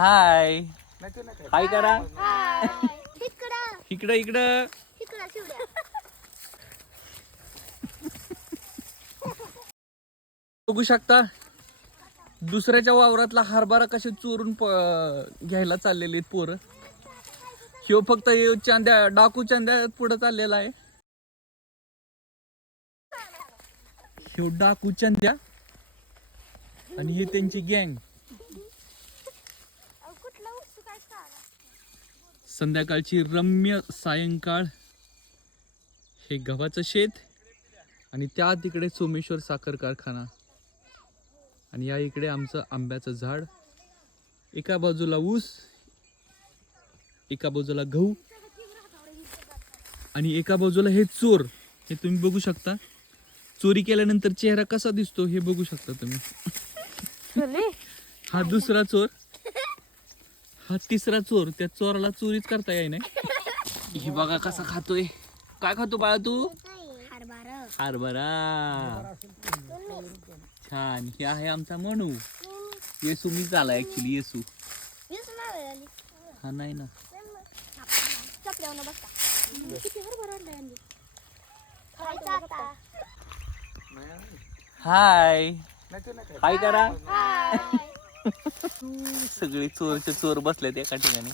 हाय हाय करा. इकडं इकडं बघू शकता दुसऱ्याच्या वावरातला हरभरा कसे चोरून घ्यायला चाललेले आहेत पोरं. ह्यो फक्त चांद्या डाकू चांद्या पुढे चाललेला आहे. ह्यो डाकू चांद्या आणि हे त्यांची गँग. संध्याकाळची रम्य सायंकाळ. हे गव्हाचं शेत आणि त्या तिकडे सोमेश्वर साखर कारखाना आणि या इकडे आमचं आंब्याचं झाड. एका बाजूला ऊस, एका बाजूला गहू आणि एका बाजूला हे चोर. हे तुम्ही बघू शकता. चोरी केल्यानंतर चेहरा कसा दिसतो हे बघू शकता तुम्ही. हा दुसरा चोर, हा तिसरा चोर. त्या चोराला चोरीच करता येई नाही. हे बघा कसा खातोय. काय खातो बाळा तू? हरभरा. छान. हे आहे आमचा मनू. येसू मी झाला ऍक्च्युली. येसू हा नाही ना. हाय हाय करा. सगळे चोरचे चोर बसलेत एका ठिकाणी.